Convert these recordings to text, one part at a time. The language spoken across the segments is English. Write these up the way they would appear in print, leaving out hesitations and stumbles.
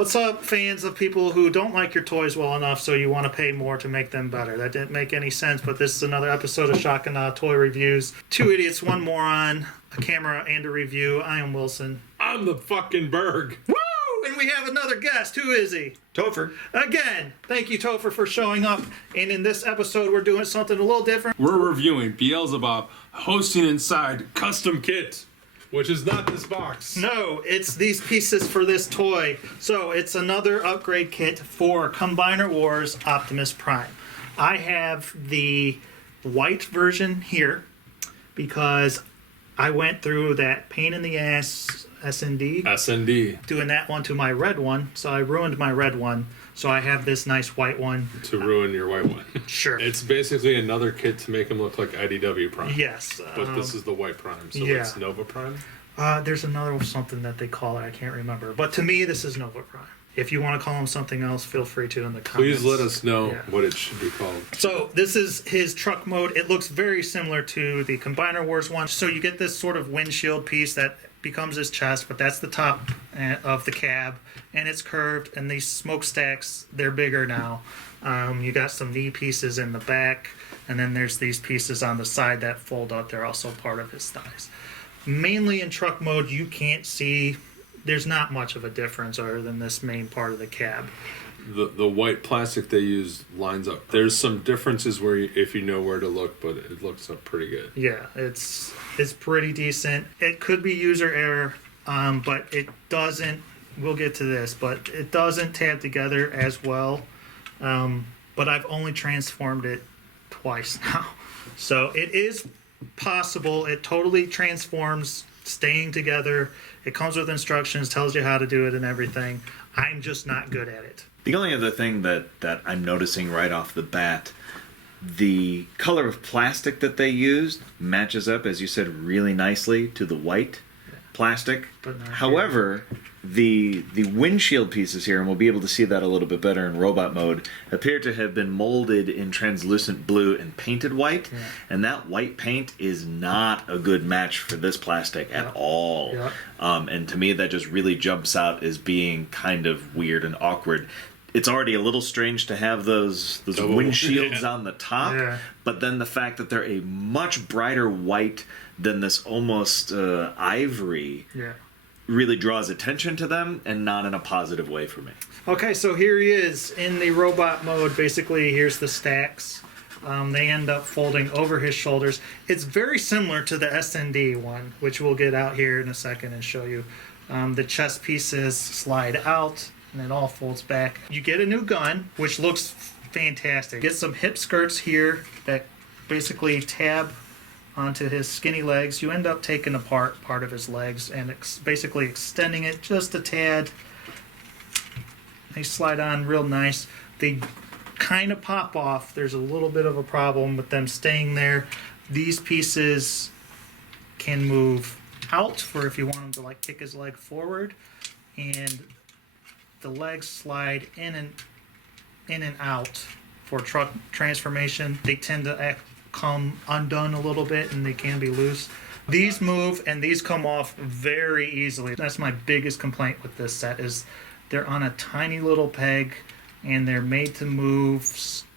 What's up, fans of people who don't like your toys well enough so you want to pay more to make them better? That didn't make any sense, but this is another episode of Shock and Awe Toy Reviews. Two idiots, one moron, a camera and a review. I am Wilson. I'm the fucking Berg. Woo! And we have another guest. Who is he? Topher. Again, thank you, Topher, for showing up. And in this episode, we're doing something a little different. We're reviewing Beelzeboss hosting inside custom kit, which is not this box. No, it's these pieces for this toy. So it's another upgrade kit for Combiner Wars Optimus Prime. I have the white version here because I went through that pain in the ass S.N.D. S.N.D. doing that one to my red one, so I ruined my red one. So I have this nice white one. To ruin your white one. Sure. It's basically another kit to make him look like IDW Prime. Yes. But this is the white Prime, so yeah. it's Nova Prime? There's another something that they call it. I can't remember. But to me, this is Nova Prime. If you want to call him something else, feel free to in the comments. Please let us know what it should be called. So this is his truck mode. It looks very similar to the Combiner Wars one. So you get this sort of windshield piece that becomes his chest, but that's the top of the cab, and it's curved, and these smokestacks, they're bigger now. You got some knee pieces in the back, and then there's these pieces on the side that fold out. They're also part of his thighs. Mainly in truck mode, you can't see, there's not much of a difference other than this main part of the cab. The white plastic they use lines up. There's some differences where if you know where to look, but it looks up pretty good. Yeah, it's pretty decent. It could be user error, but it doesn't, we'll get to this, but it doesn't tab together as well. But I've only transformed it twice now. So it is possible. It totally transforms, staying together. It comes with instructions, tells you how to do it and everything. I'm just not good at it. The only other thing that I'm noticing right off the bat, the color of plastic that they used matches up, as you said, really nicely to the white plastic. However, the windshield pieces here, and we'll be able to see that a little bit better in robot mode, appear to have been molded in translucent blue and painted white. Yeah. And that white paint is not a good match for this plastic at all. Yeah. And to me, that just really jumps out as being kind of weird and awkward. It's already a little strange to have those windshields on the top, but then the fact that they're a much brighter white than this almost ivory really draws attention to them, and not in a positive way for me. Okay, so here he is in the robot mode. Basically, here's the stacks. They end up folding over his shoulders. It's very similar to the S.N.D. one, which we'll get out here in a second and show you. The chest pieces slide out, and it all folds back. You get a new gun, which looks fantastic. Get some hip skirts here that basically tab onto his skinny legs. You end up taking apart part of his legs and basically extending it just a tad. They slide on real nice. They kind of pop off. There's a little bit of a problem with them staying there. These pieces can move out for if you want him to like kick his leg forward, and the legs slide in and out for truck transformation. They tend to come undone a little bit, and they can be loose. These move and these come off very easily. That's my biggest complaint with this set, is they're on a tiny little peg and they're made to move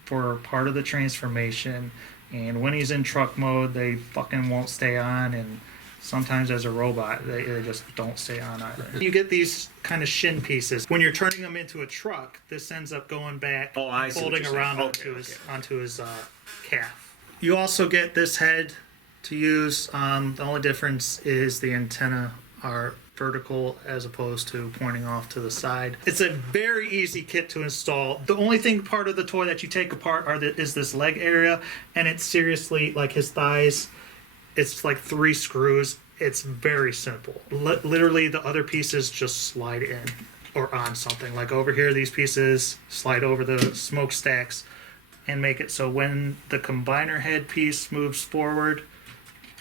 for part of the transformation, and when he's in truck mode they fucking won't stay on, and sometimes as a robot they just don't stay on either. You get these kind of shin pieces. When you're turning them into a truck, this ends up going back, folding around onto his calf. You also get this head to use. The only difference is the antenna are vertical as opposed to pointing off to the side. It's a very easy kit to install. The only part of the toy that you take apart is this leg area, and it's seriously like his thighs. It's like 3 screws. It's very simple. Literally, the other pieces just slide in or on something. Like over here, these pieces slide over the smokestacks and make it so when the combiner head piece moves forward,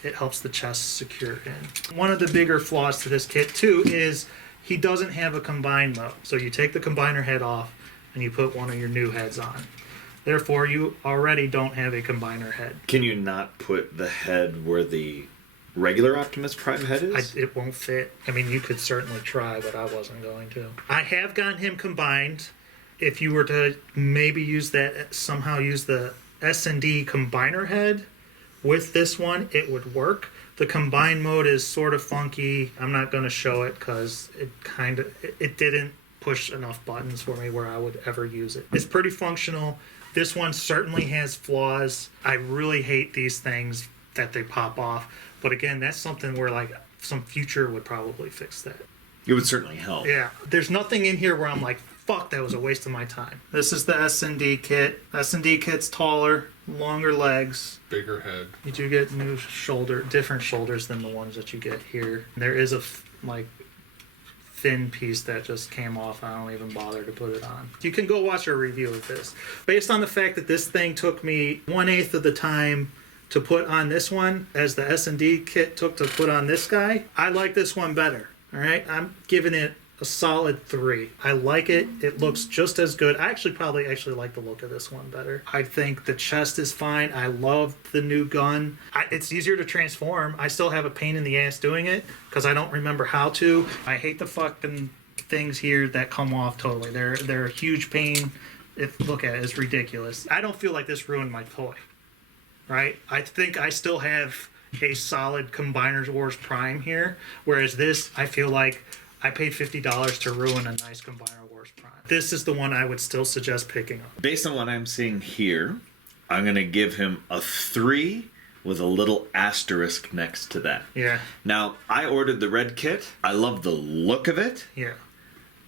it helps the chest secure in. One of the bigger flaws to this kit too is he doesn't have a combine mode. So you take the combiner head off and you put one of your new heads on. Therefore, you already don't have a combiner head. Can you not put the head where the regular Optimus Prime head is? It won't fit. I mean, you could certainly try, but I wasn't going to. I have gotten him combined. If you were to maybe use the S&D combiner head with this one, it would work. The combine mode is sort of funky. I'm not going to show it because it didn't push enough buttons for me where I would ever use it. It's pretty functional. This one certainly has flaws. I really hate these things that they pop off. But again, that's something where like some future would probably fix that. It would certainly help. Yeah. There's nothing in here where I'm like, fuck, that was a waste of my time. This is the S&D kit. S&D kit's taller, longer legs. Bigger head. You do get different shoulders than the ones that you get here. There is a thin piece that just came off. I don't even bother to put it on. You can go watch a review of this. Based on the fact that this thing took me 1/8 of the time to put on this one as the S&D kit took to put on this guy, I like this one better. All right, I'm giving it a solid 3. I like it. It looks just as good. I probably like the look of this one better. I think the chest is fine. I love the new gun. It's easier to transform. I still have a pain in the ass doing it because I don't remember how to. I hate the fucking things here that come off totally. They're a huge pain. Look at it. It's ridiculous. I don't feel like this ruined my toy. Right? I think I still have a solid Combiner Wars Prime here, whereas this, I feel like I paid $50 to ruin a nice Combiner Wars Prime. This is the one I would still suggest picking up. Based on what I'm seeing here, I'm going to give him a 3 with a little asterisk next to that. Yeah. Now, I ordered the red kit. I love the look of it. Yeah.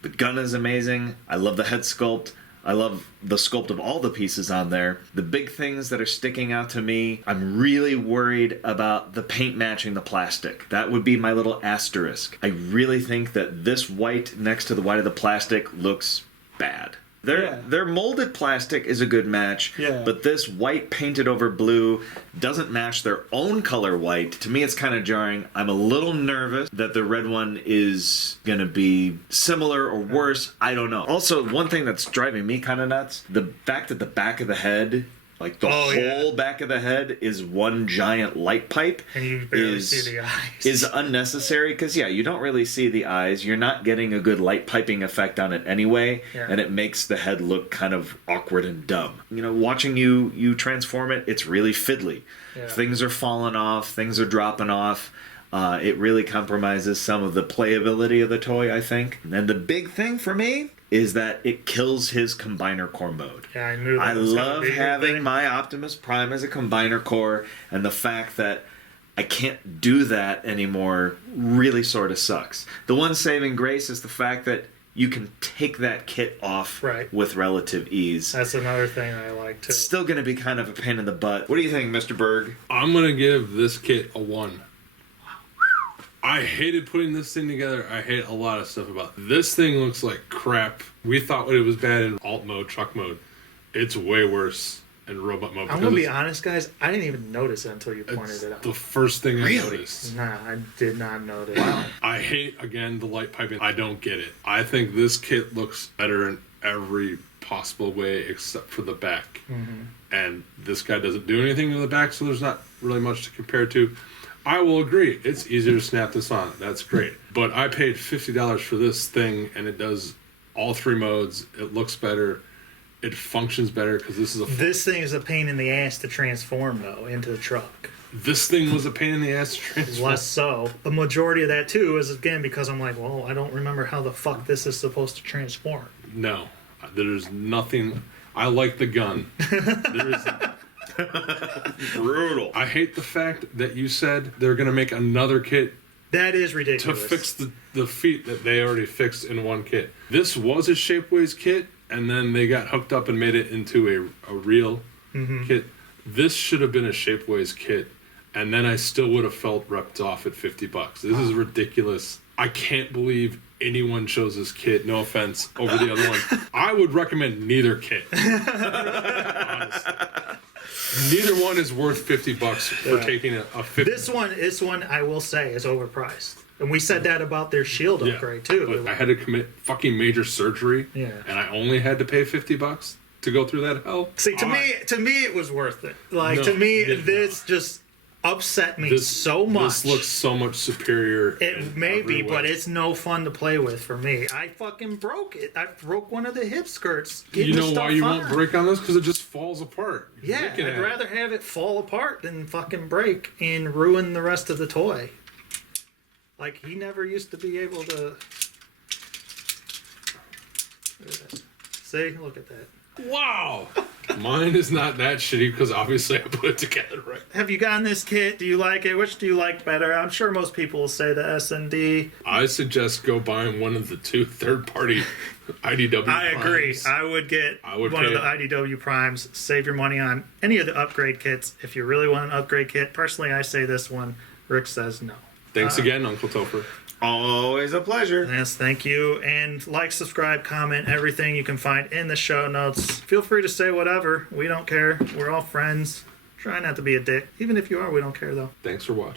The gun is amazing. I love the head sculpt. I love the sculpt of all the pieces on there. The big things that are sticking out to me, I'm really worried about the paint matching the plastic. That would be my little asterisk. I really think that this white next to the white of the plastic looks bad. Their molded plastic is a good match, but this white painted over blue doesn't match their own color white. To me, it's kind of jarring. I'm a little nervous that the red one is going to be similar or worse. I don't know. Also, one thing that's driving me kind of nuts, the fact that the back of the head, like the whole back of the head is one giant light pipe, and you barely see the eyes. Is unnecessary because you don't really see the eyes. You're not getting a good light piping effect on it anyway, and it makes the head look kind of awkward and dumb. Watching you transform it, it's really fiddly. Things are falling off, things are dropping off. It really compromises some of the playability of the toy, I think. And the big thing for me is that it kills his Combiner Core mode. Yeah, I knew that. I love having my Optimus Prime as a Combiner Core, and the fact that I can't do that anymore really sort of sucks. The one saving grace is the fact that you can take that kit off with relative ease. That's another thing I like too. It's still going to be kind of a pain in the butt. What do you think, Mr. Berg? I'm going to give this kit a 1. I hated putting this thing together. I hate a lot of stuff about it. This thing looks like crap. We thought it was bad in alt mode, truck mode. It's way worse in robot mode. I'm going to be honest, guys. I didn't even notice it until you pointed it out. The first thing I noticed. Nah, I did not notice. Wow. I hate, again, the light piping. I don't get it. I think this kit looks better in every possible way except for the back. Mm-hmm. And this guy doesn't do anything to the back, so there's not really much to compare to. I will agree. It's easier to snap this on. That's great. But I paid $50 for this thing, and it does all 3 modes. It looks better. It functions better because this is This thing is a pain in the ass to transform, though, into the truck. This thing was a pain in the ass to transform. Less so. A majority of that, too, is, again, because I'm like, well, I don't remember how the fuck this is supposed to transform. No. There's nothing... I like the gun. There's... Brutal. I hate the fact that you said they're going to make another kit. That is ridiculous. To fix the feet that they already fixed in one kit. This was a Shapeways kit, and then they got hooked up and made it into a real kit. This should have been a Shapeways kit, and then I still would have felt ripped off at $50. This is ridiculous. I can't believe anyone chose this kit, no offense, over the other one. I would recommend neither kit. Honestly. Neither one is worth $50 for taking a 50. This one, I will say, is overpriced. And we said that about their shield upgrade, too. But I had to commit fucking major surgery, and I only had to pay $50 to go through that hell. See, to me, it was worth it. Like, to me, this just upset me so much. This looks so much superior. It may be, but it's no fun to play with for me. I fucking broke it. I broke one of the hip skirts. You know why you won't break on this? Because it just falls apart. Yeah, I'd rather have it fall apart than fucking break and ruin the rest of the toy. Like, he never used to be able to... See? Look at that. Wow! Mine is not that shitty because obviously I put it together right. Have you gotten this kit? Do you like it? Which do you like better? I'm sure most people will say the S.N.D. I suggest go buying one of the 2 third-party IDW I agree. primes. I would get one of the IDW primes. Save your money on any of the upgrade kits if you really want an upgrade kit. Personally, I say this one. Rick says no. Thanks again, Uncle Topher. Always a pleasure. Yes, thank you. And like, subscribe, comment, everything you can find in the show notes. Feel free to say whatever. We don't care. We're all friends. Try not to be a dick. Even if you are, we don't care, though. Thanks for watching.